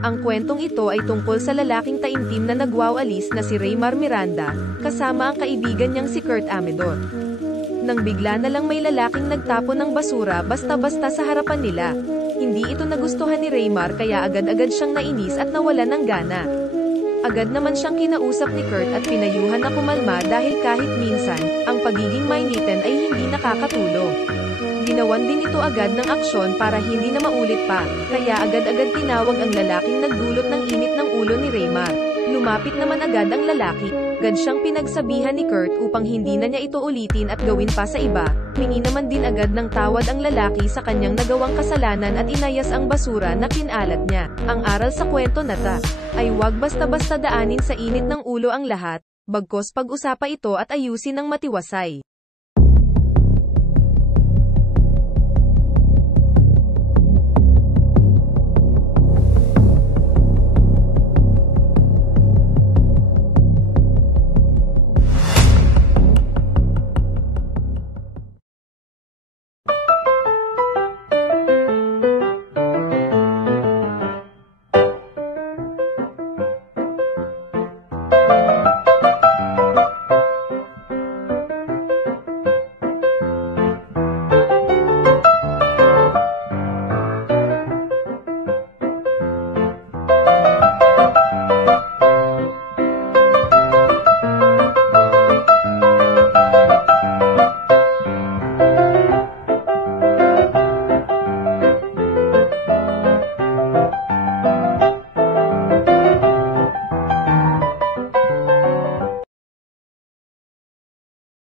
Ang kwentong ito ay tungkol sa lalaking taimtim na nagwawalis na si Raymar Miranda, kasama ang kaibigan niyang si Kurt Amedor. Nang bigla na lang may lalaking nagtapon ng basura basta-basta sa harapan nila. Hindi ito nagustuhan ni Raymar kaya agad-agad siyang nainis at nawalan ng gana. Agad naman siyang kinausap ni Kurt at pinayuhan na kumalma dahil kahit minsan, ang pagiging mainitin ay hindi nakakatulong. Ginawan din ito agad ng aksyon para hindi na maulit pa, kaya agad-agad tinawag ang lalaking nagdulot ng init ng ulo ni Raymar. Lumapit naman agad ang lalaki. Agad siyang pinagsabihan ni Kurt upang hindi na niya ito ulitin at gawin pa sa iba. Hingi naman din agad ng tawad ang lalaki sa kanyang nagawang kasalanan at inayas ang basura na kinalat niya. Ang aral sa kwento na ta ay huwag basta-basta daanin sa init ng ulo ang lahat, bagkus pag-usapa ito at ayusin ng matiwasay.